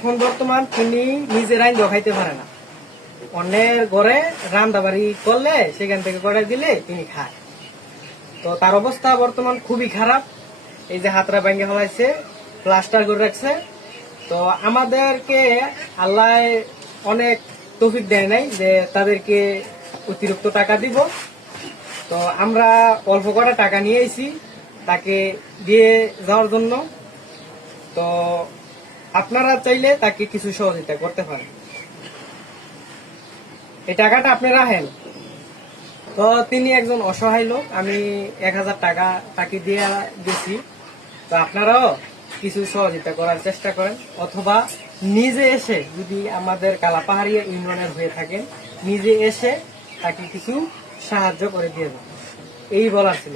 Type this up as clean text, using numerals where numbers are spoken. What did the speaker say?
এখন বর্তমান তিনি নিজেরাই খাইতে পারে না, অন্যের ঘরে রান্দাবাড়ি করলে সেখান থেকে করে দিলে তিনি খায়। তো তার অবস্থা বর্তমান খুবই খারাপ। এই যে হাতরা ভেঙে ফেলাইছে, প্লাস্টার করে রাখছে। তো আমাদেরকে আল্লাহ অনেক তৌফিক দেয় নাই যে তাদেরকে অতিরিক্ত টাকা দিব। তো আমরা অল্প করে টাকা নিয়ে আইছি তাকে দিয়ে যাওয়ার জন্য। তো আপনারা চাইলে তাকে কিছু সহযোগিতা করতে পারেন। এই টাকাটা আপনি রাখেন। তো তিনি একজন অসহায় লোক, আমি 1000 টাকা তাকে দিয়ে গেছি। তো আপনারাও কিছু সহযোগিতা করার চেষ্টা করেন, অথবা নিজে এসে যদি আমাদের কালাপাহাড়িয়া ইউনিয়নের হয়ে থাকেন, নিজে এসে তাকে কিছু সাহায্য করে দিয়ে যান, এই বলার ছিল।